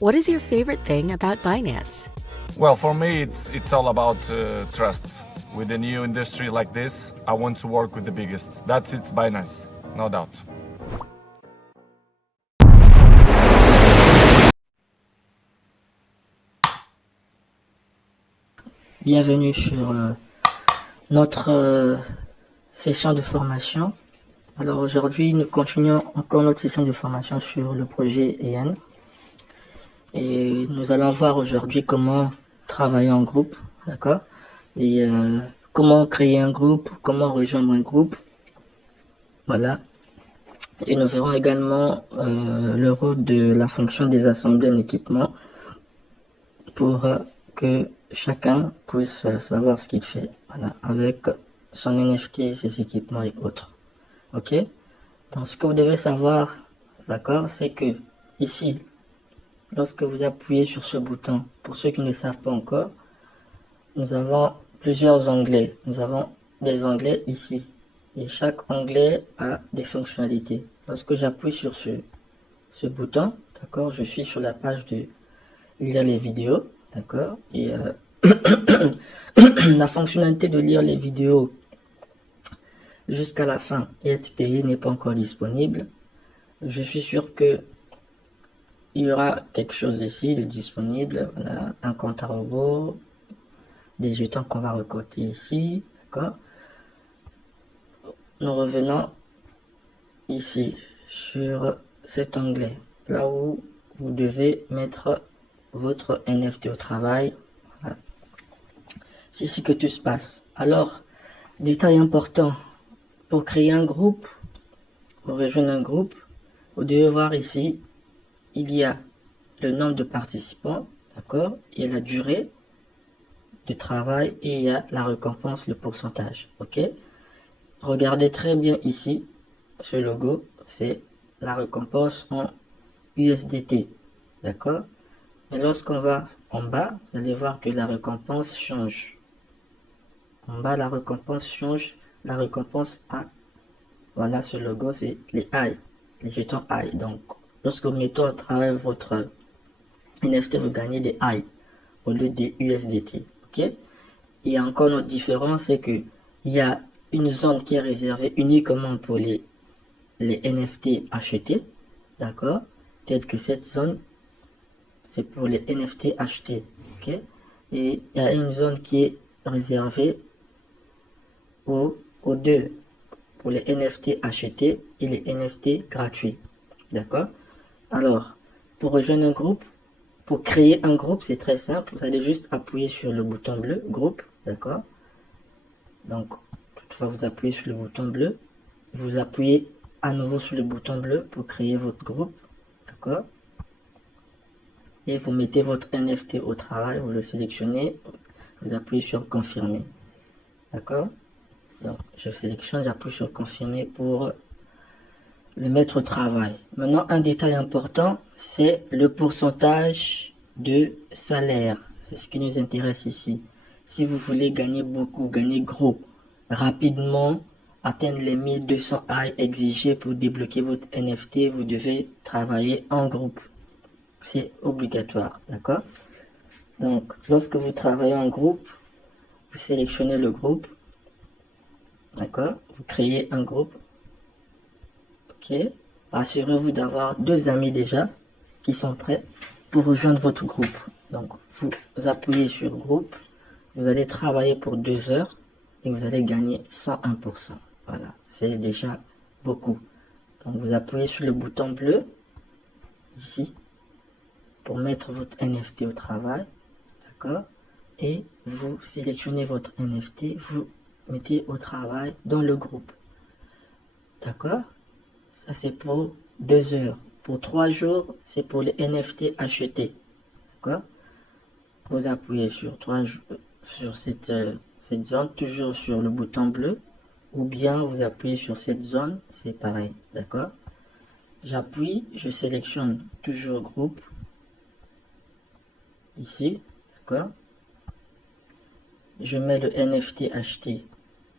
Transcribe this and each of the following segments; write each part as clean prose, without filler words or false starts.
What is your favorite thing about Binance? Well, for me, it's all about trust. With a new industry like this, I want to work with the biggest. That's it's Binance, no doubt. Bienvenue sur notre session de formation. Alors aujourd'hui, nous continuons encore notre session de formation sur le projet EN. Et nous allons voir aujourd'hui comment travailler en groupe, d'accord? Et comment créer un groupe, comment rejoindre un groupe. Voilà. Et nous verrons également le rôle de la fonction des assemblées en équipement pour que chacun puisse savoir ce qu'il fait, voilà, avec son NFT, ses équipements et autres. Ok? Donc ce que vous devez savoir, d'accord, c'est que ici, lorsque vous appuyez sur ce bouton, pour ceux qui ne savent pas encore, nous avons plusieurs onglets. Nous avons des onglets ici. Et chaque onglet a des fonctionnalités. Lorsque j'appuie sur ce bouton, d'accord, je suis sur la page de lire les vidéos, d'accord, et la fonctionnalité de lire les vidéos jusqu'à la fin et être payé n'est pas encore disponible. Je suis sûr que il y aura quelque chose ici de disponible. Voilà, un compte à rebours, des jetons qu'on va récolter ici, d'accord. Nous revenons ici sur cet onglet, là où vous devez mettre votre NFT au travail. Voilà. C'est ici que tout se passe. Alors, détail important, pour créer un groupe, pour rejoindre un groupe, vous devez voir ici, il y a le nombre de participants, d'accord, il y a la durée de travail et il y a la récompense, le pourcentage, ok. Regardez très bien ici, ce logo, c'est la récompense en USDT, d'accord. Mais lorsqu'on va en bas, vous allez voir que la récompense change. En bas, la récompense change, la récompense A. Voilà, ce logo, c'est les AI, les jetons AI. Donc, lorsque vous mettez au travail votre NFT, vous gagnez des AI au lieu des USDT, ok. Il y a encore une autre différence, c'est que il y a une zone qui est réservée uniquement pour les NFT achetés, d'accord. Peut-être que cette zone, c'est pour les NFT achetés, ok. Et il y a une zone qui est réservée aux deux, pour les NFT achetés et les NFT gratuits, d'accord. Alors, pour rejoindre un groupe, pour créer un groupe, c'est très simple. Vous allez juste appuyer sur le bouton bleu, groupe, d'accord. Donc, toutefois, vous appuyez sur le bouton bleu. Vous appuyez à nouveau sur le bouton bleu pour créer votre groupe, d'accord. Et vous mettez votre NFT au travail, vous le sélectionnez, vous appuyez sur confirmer, d'accord. Donc, je sélectionne, j'appuie sur confirmer pour le mettre au travail. Maintenant, un détail important, c'est le pourcentage de salaire. C'est ce qui nous intéresse ici. Si vous voulez gagner beaucoup, gagner gros, rapidement, atteindre les 1200 AI exigés pour débloquer votre NFT, vous devez travailler en groupe. C'est obligatoire, d'accord? Donc, lorsque vous travaillez en groupe, vous sélectionnez le groupe, d'accord? Vous créez un groupe. Ok, assurez-vous d'avoir 2 amis déjà qui sont prêts pour rejoindre votre groupe. Donc, vous appuyez sur groupe, vous allez travailler pour 2 heures et vous allez gagner 101%. Voilà, c'est déjà beaucoup. Donc, vous appuyez sur le bouton bleu ici pour mettre votre NFT au travail, d'accord? Et vous sélectionnez votre NFT, vous mettez au travail dans le groupe, d'accord? Ça, c'est pour 2 heures. Pour 3 jours, c'est pour les NFT achetés. D'accord? Vous appuyez sur cette zone, toujours sur le bouton bleu. Ou bien vous appuyez sur cette zone, c'est pareil. D'accord? J'appuie, je sélectionne toujours groupe. Ici. D'accord? Je mets le NFT acheté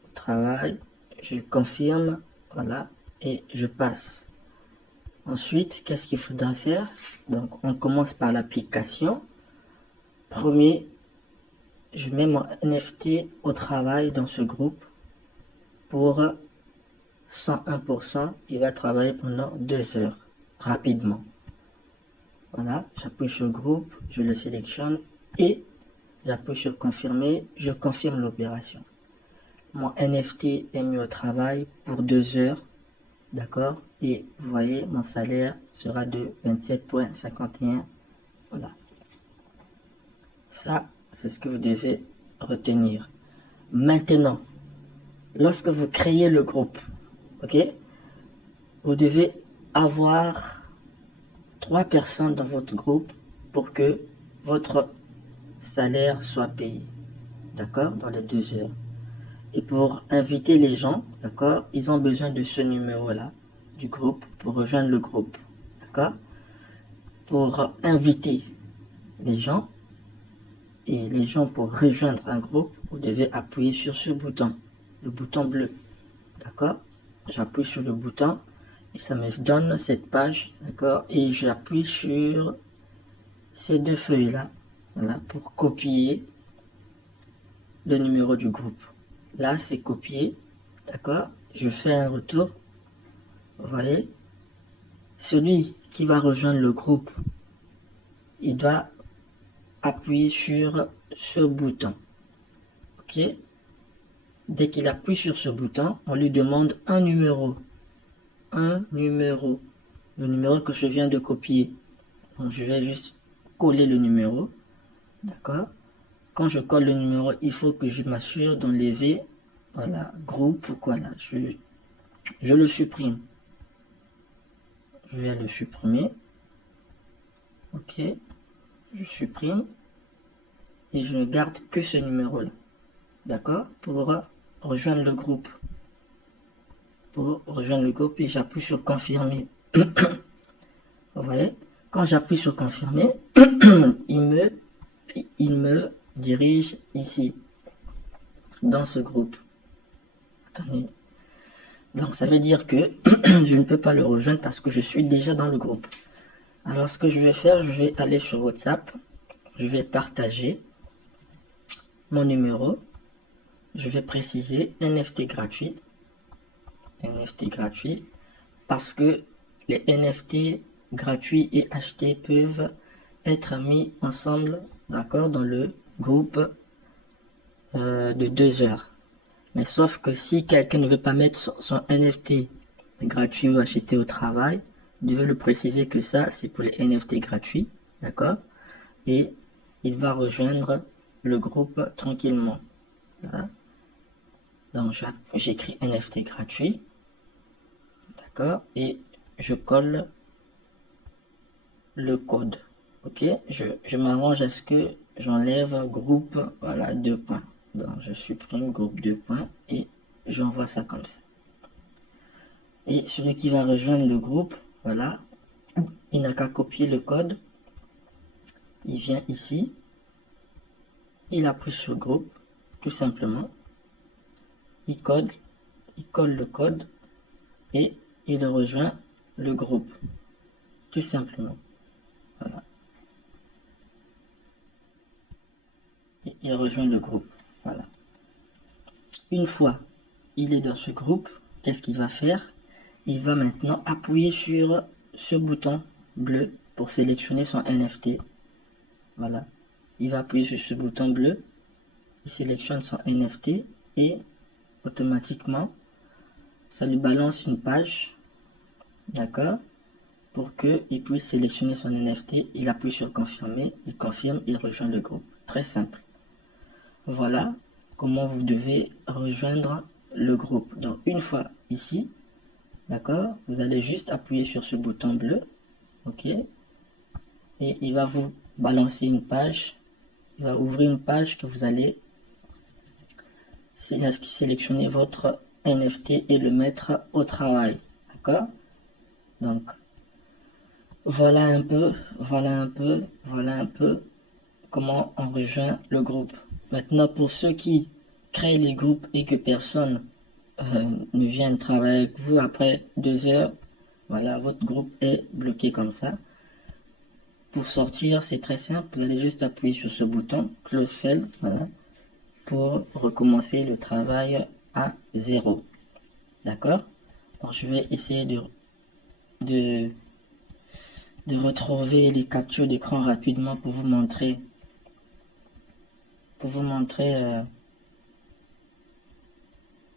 au travail. Je confirme. Voilà. Et je passe. Ensuite, qu'est-ce qu'il faudra faire? Donc, on commence par l'application. Premier, je mets mon NFT au travail dans ce groupe pour 101%. Il va travailler pendant 2 heures, rapidement. Voilà, j'appuie sur le groupe, je le sélectionne et j'appuie sur confirmer, je confirme l'opération. Mon NFT est mis au travail pour 2 heures, d'accord? Et vous voyez, mon salaire sera de 27,51. Voilà. Ça, c'est ce que vous devez retenir. Maintenant, lorsque vous créez le groupe, ok? Vous devez avoir 3 personnes dans votre groupe pour que votre salaire soit payé, d'accord, dans les 2 heures. Et pour inviter les gens, d'accord, ils ont besoin de ce numéro-là du groupe pour rejoindre le groupe, d'accord. Pour inviter les gens et les gens pour rejoindre un groupe, vous devez appuyer sur ce bouton, le bouton bleu, d'accord. J'appuie sur le bouton et ça me donne cette page, d'accord, et j'appuie sur ces 2 feuilles-là, voilà, pour copier le numéro du groupe. Là, c'est copié, d'accord, je fais un retour, vous voyez, celui qui va rejoindre le groupe, il doit appuyer sur ce bouton, ok. Dès qu'il appuie sur ce bouton, on lui demande un numéro, le numéro que je viens de copier. Donc, je vais juste coller le numéro, d'accord. Quand je colle le numéro, il faut que je m'assure d'enlever, voilà, groupe, voilà, je le supprime. Je vais le supprimer, ok, je supprime et je ne garde que ce numéro là, d'accord, pour rejoindre le groupe. Pour rejoindre le groupe, et j'appuie sur confirmer. Vous voyez, quand j'appuie sur confirmer, il me dirige ici, dans ce groupe. Attendez. Donc ça veut dire que je ne peux pas le rejoindre parce que je suis déjà dans le groupe. Alors ce que je vais faire, je vais aller sur WhatsApp, je vais partager mon numéro, je vais préciser NFT gratuit, parce que les NFT gratuits et achetés peuvent être mis ensemble, d'accord, dans le groupe de 2 heures. Mais sauf que si quelqu'un ne veut pas mettre son NFT gratuit ou acheté au travail, il devait le préciser que ça, c'est pour les NFT gratuits, d'accord? Et il va rejoindre le groupe tranquillement. Voilà. Donc, j'écris NFT gratuit, d'accord? Et je colle le code, ok? Je m'arrange à ce que j'enlève groupe, voilà, 2 points. Donc, je supprime groupe 2 points et j'envoie ça comme ça. Et celui qui va rejoindre le groupe, voilà, il n'a qu'à copier le code. Il vient ici, il appuie sur groupe, tout simplement. Il colle le code et il rejoint le groupe, tout simplement. Voilà. Et il rejoint le groupe. Voilà. Une fois il est dans ce groupe, qu'est-ce qu'il va faire? Il va maintenant appuyer sur ce bouton bleu pour sélectionner son NFT. Voilà. Il va appuyer sur ce bouton bleu, il sélectionne son NFT et automatiquement, ça lui balance une page, d'accord, pour qu'il puisse sélectionner son NFT. Il appuie sur confirmer, il confirme, il rejoint le groupe. Très simple. Voilà comment vous devez rejoindre le groupe. Donc une fois ici, d'accord, vous allez juste appuyer sur ce bouton bleu, ok, et il va vous balancer une page, il va ouvrir une page que vous allez sélectionner votre NFT et le mettre au travail, d'accord. Donc voilà un peu comment on rejoint le groupe. Maintenant, pour ceux qui créent les groupes et que personne ne vient travailler avec vous après 2 heures, Voilà, votre groupe est bloqué comme ça. Pour sortir, c'est très simple. Vous allez juste appuyer sur ce bouton, Close Fail, voilà, pour recommencer le travail à 0. D'accord? Alors, je vais essayer de retrouver les captures d'écran rapidement pour vous montrer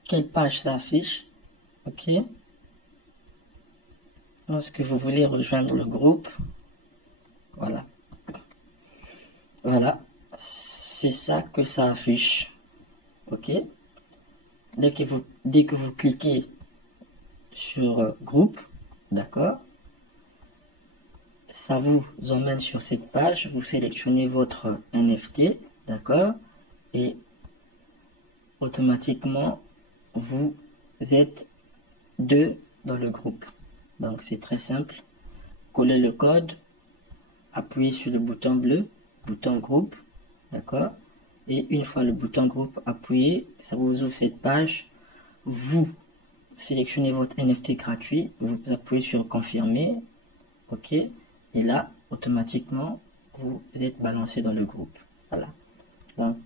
quelle page s'affiche. Ok, lorsque vous voulez rejoindre le groupe, voilà, c'est ça que ça affiche. Ok, dès que vous cliquez sur groupe, d'accord, ça vous emmène sur cette page, vous sélectionnez votre NFT, d'accord, et automatiquement vous êtes 2 dans le groupe. Donc c'est très simple. Collez le code, appuyez sur le bouton bleu, bouton groupe, d'accord, et une fois le bouton groupe appuyé, ça vous ouvre cette page. Vous sélectionnez votre NFT gratuit, vous appuyez sur confirmer, ok, et là automatiquement vous êtes balancé dans le groupe. Voilà, donc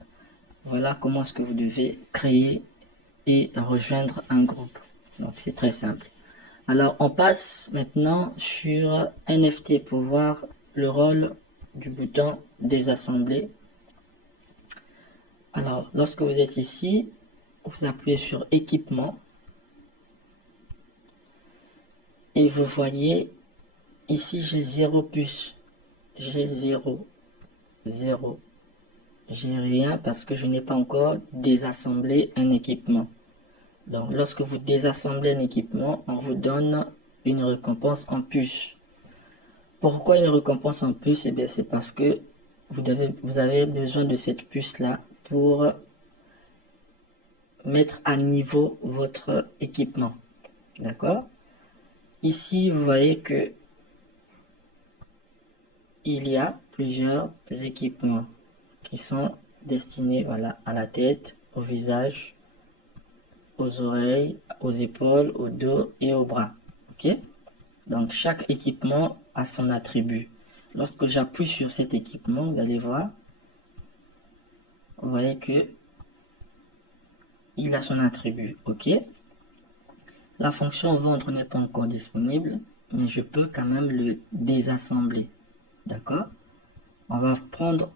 voilà comment est-ce que vous devez créer et rejoindre un groupe. Donc c'est très simple. Alors on passe maintenant sur NFT pour voir le rôle du bouton désassembler. Alors lorsque vous êtes ici, vous appuyez sur équipement et vous voyez ici j'ai 0 puce, j'ai 0, j'ai rien parce que je n'ai pas encore désassemblé un équipement. Donc lorsque vous désassemblez un équipement, on vous donne une récompense en puce. Pourquoi une récompense en puce? Eh bien c'est parce que vous avez besoin de cette puce là pour mettre à niveau votre équipement. D'accord? Ici vous voyez que il y a plusieurs équipements qui sont destinés, voilà, à la tête, au visage, aux oreilles, aux épaules, au dos et aux bras. Ok, donc chaque équipement a son attribut. Lorsque j'appuie sur cet équipement, vous allez voir, vous voyez que il a son attribut. Ok, la fonction vendre n'est pas encore disponible, mais je peux quand même le désassembler. D'accord, on va prendre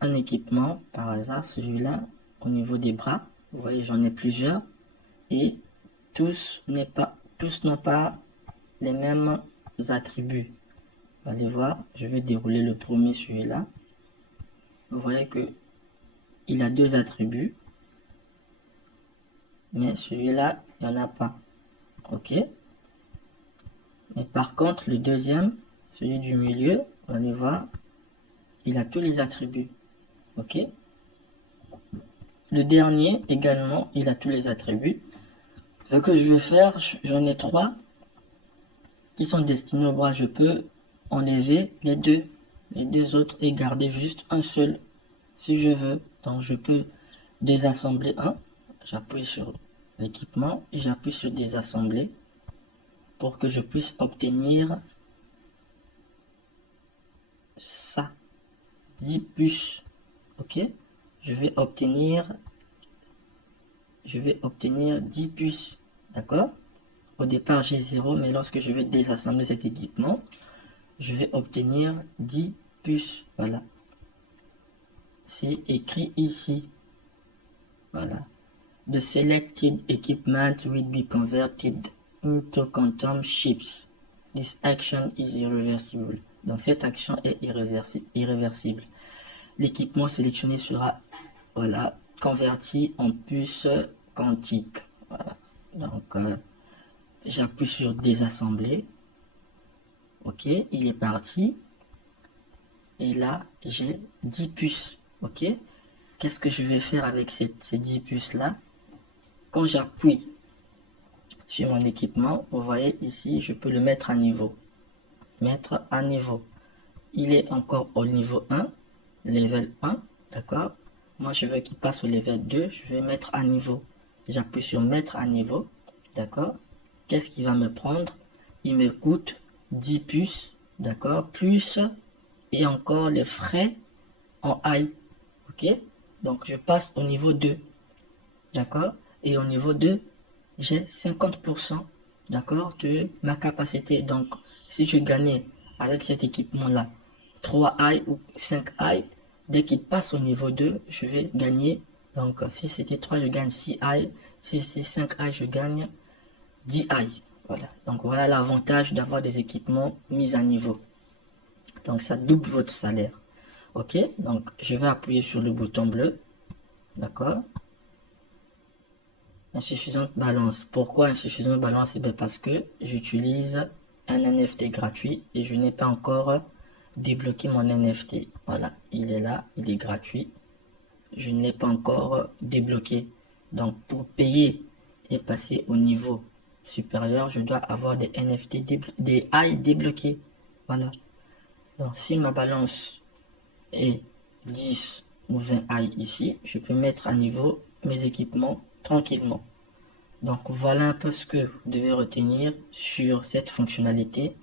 un équipement par hasard, celui-là au niveau des bras. Vous voyez, j'en ai plusieurs et tous n'ont pas les mêmes attributs. Vous allez voir, je vais dérouler le premier, celui-là. Vous voyez que il a 2 attributs, mais celui-là il n'y en a pas. Ok, mais par contre le deuxième, celui du milieu, vous allez voir, il a tous les attributs. Ok, le dernier également, il a tous les attributs. Ce que je vais faire, j'en ai 3 qui sont destinés au bras. Je peux enlever les deux autres et garder juste un seul si je veux. Donc je peux désassembler un, j'appuie sur l'équipement et j'appuie sur désassembler pour que je puisse obtenir ça, 10 puces. Ok, je vais obtenir 10 puces. D'accord, au départ j'ai 0, mais lorsque je vais désassembler cet équipement, je vais obtenir 10 puces. Voilà, c'est écrit ici. Voilà, the selected equipment will be converted into quantum chips. This action is irreversible. Donc cette action est irréversible. L'équipement sélectionné sera, voilà, converti en puce quantique. Voilà, donc j'appuie sur désassembler. Ok, il est parti. Et là, j'ai 10 puces. Ok, qu'est-ce que je vais faire avec ces 10 puces là? Quand j'appuie sur mon équipement, vous voyez ici, je peux le mettre à niveau. Mettre à niveau. Il est encore au niveau 1, level 1, d'accord? Moi, je veux qu'il passe au level 2, je vais mettre à niveau. J'appuie sur mettre à niveau, d'accord? Qu'est-ce qu'il va me prendre? il me coûte 10 puces, d'accord, plus et encore les frais en high, ok. Donc je passe au niveau 2, d'accord, et au niveau 2, j'ai 50%, d'accord, de ma capacité. Donc si je gagnais avec cet équipement-là 3 high ou 5 high, dès qu'il passe au niveau 2, je vais gagner. Donc si c'était 3, je gagne 6 high, si c'est 5 high, je gagne 10 high. Voilà, donc voilà l'avantage d'avoir des équipements mis à niveau. Donc ça double votre salaire. Ok, donc je vais appuyer sur le bouton bleu. D'accord. Insuffisante balance. Pourquoi insuffisante balance? Parce que j'utilise un NFT gratuit et je n'ai pas encore débloqué mon NFT. Voilà, il est là, il est gratuit. Je ne l'ai pas encore débloqué. Donc pour payer et passer au niveau supérieur, je dois avoir des NFT, des high débloqués. Voilà. Donc si ma balance est 10 ou 20 high ici, je peux mettre à niveau mes équipements tranquillement. Donc voilà un peu ce que vous devez retenir sur cette fonctionnalité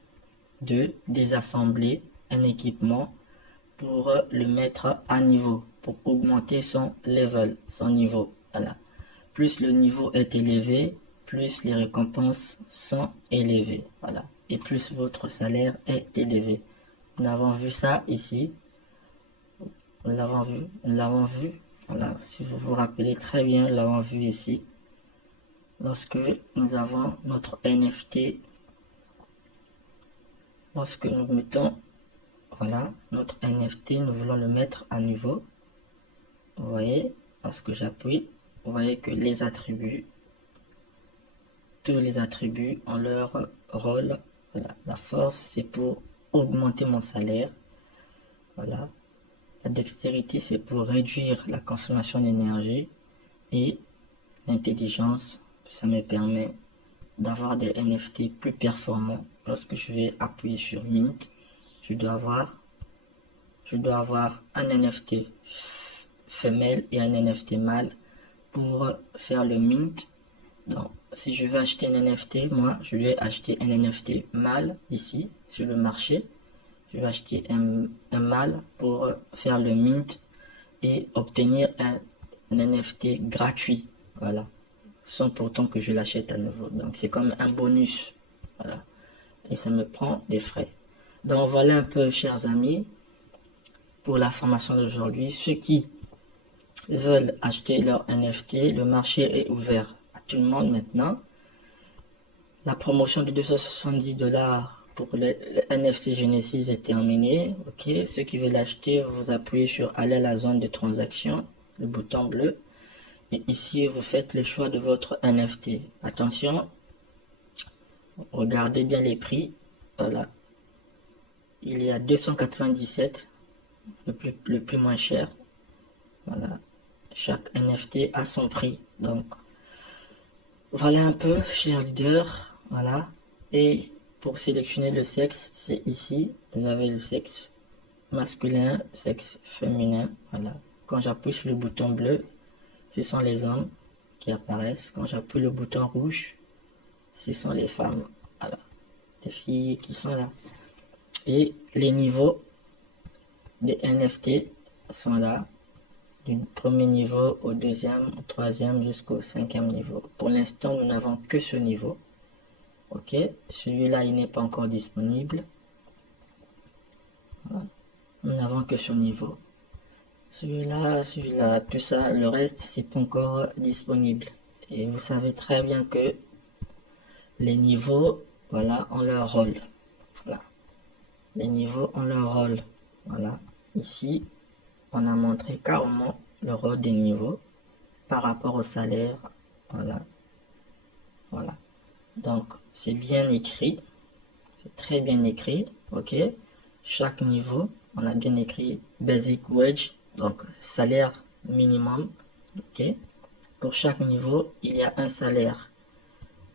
de désassembler un équipement pour le mettre à niveau, pour augmenter son level, son niveau. Voilà. Plus le niveau est élevé, plus les récompenses sont élevées. Voilà. Et plus votre salaire est élevé. Nous avons vu ça ici. Nous l'avons vu. Voilà. Si vous vous rappelez très bien, nous l'avons vu ici. Lorsque nous avons notre NFT, lorsque nous mettons, voilà, notre NFT, nous voulons le mettre à niveau. Vous voyez, lorsque j'appuie, vous voyez que les attributs, tous les attributs ont leur rôle. Voilà. La force, c'est pour augmenter mon salaire. Voilà. La dextérité, c'est pour réduire la consommation d'énergie. Et l'intelligence, ça me permet d'avoir des NFT plus performants. Lorsque je vais appuyer sur Mint, je dois avoir un NFT femelle et un NFT mâle pour faire le Mint. Donc, si je veux acheter un NFT, moi, je vais acheter un NFT mâle ici, sur le marché. Je vais acheter un mâle pour faire le Mint et obtenir un NFT gratuit. Voilà. Sans pourtant que je l'achète à nouveau. Donc, c'est comme un bonus. Voilà. Et ça me prend des frais. Donc, voilà un peu, chers amis, pour la formation d'aujourd'hui. Ceux qui veulent acheter leur NFT, le marché est ouvert à tout le monde maintenant. La promotion de 270$ pour le NFT Genesis est terminée. Ok, ceux qui veulent l'acheter, vous appuyez sur aller à la zone de transaction, le bouton bleu. Et ici, vous faites le choix de votre NFT. Attention, regardez bien les prix. Voilà. Il y a 297, le plus moins cher. Voilà. Chaque NFT a son prix. Donc, voilà un peu, chers leaders. Voilà. Et pour sélectionner le sexe, c'est ici. Vous avez le sexe masculin, le sexe féminin. Voilà. Quand j'appuie sur le bouton bleu, ce sont les hommes qui apparaissent. Quand j'appuie le bouton rouge, ce sont les femmes. Voilà. Les filles qui sont là. Et les niveaux des NFT sont là. Du premier niveau au deuxième, au troisième jusqu'au cinquième niveau. Pour l'instant, nous n'avons que ce niveau. Ok. Celui-là, il n'est pas encore disponible. Voilà. Nous n'avons que ce niveau. Celui-là, tout ça, le reste, c'est pas encore disponible. Et vous savez très bien que les niveaux, voilà, ont leur rôle. Voilà. Les niveaux ont leur rôle. Voilà. Ici, on a montré carrément le rôle des niveaux par rapport au salaire. Voilà. Voilà. Donc, c'est bien écrit. C'est très bien écrit. Ok. Chaque niveau, on a bien écrit Basic Wage. Donc, salaire minimum, ok. Pour chaque niveau, il y a un salaire.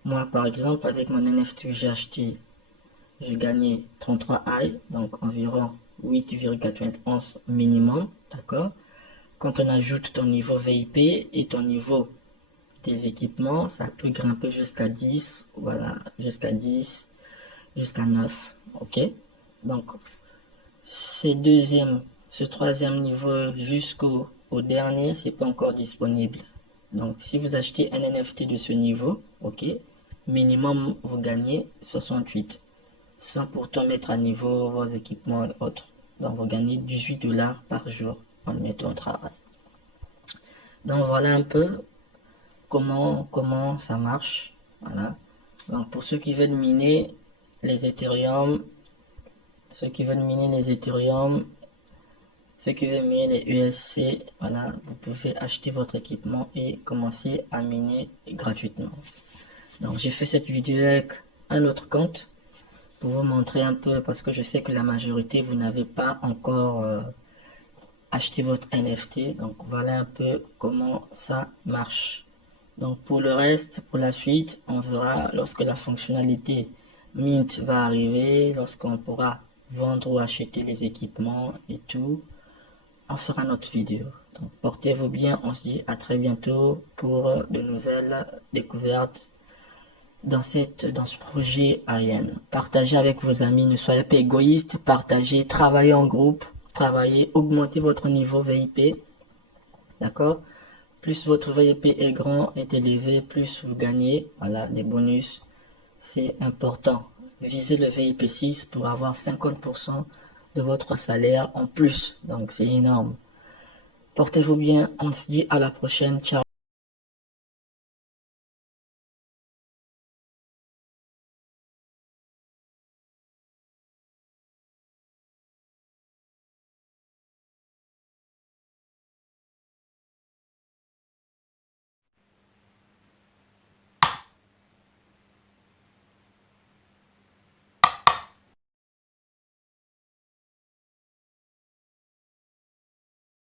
Moi, par exemple, avec mon NFT que j'ai acheté, je gagnais 33 high, donc environ 8,91 minimum, d'accord. Quand on ajoute ton niveau VIP et ton niveau des équipements, ça peut grimper jusqu'à 10, voilà, jusqu'à 10. jusqu'à 9. Ok? Donc, ce troisième niveau jusqu'au dernier, c'est pas encore disponible. Donc, si vous achetez un NFT de ce niveau, ok, minimum, vous gagnez 68, sans pourtant mettre à niveau vos équipements et autres. Donc, vous gagnez 18 dollars par jour en le mettant au travail. Donc, voilà un peu comment ça marche. Voilà. Donc, pour ceux qui veulent miner les Ethereum, ceux qui veulent miner les USC, voilà, vous pouvez acheter votre équipement et commencer à miner gratuitement. Donc j'ai fait cette vidéo avec un autre compte pour vous montrer un peu, parce que je sais que la majorité vous n'avez pas encore acheté votre NFT. Donc voilà un peu comment ça marche. Donc pour le reste, pour la suite, on verra lorsque la fonctionnalité Mint va arriver, lorsqu'on pourra vendre ou acheter les équipements et tout. On fera notre vidéo. Donc portez-vous bien, on se dit à très bientôt pour de nouvelles découvertes dans ce projet AIN. Partagez avec vos amis, ne soyez pas égoïste, partagez, travaillez en groupe, travaillez, augmentez votre niveau VIP. D'accord? Plus votre VIP est grand, est élevé, plus vous gagnez, voilà, des bonus. C'est important. Visez le VIP 6 pour avoir 50% de votre salaire en plus. Donc c'est énorme. Portez-vous bien, on se dit à la prochaine, ciao.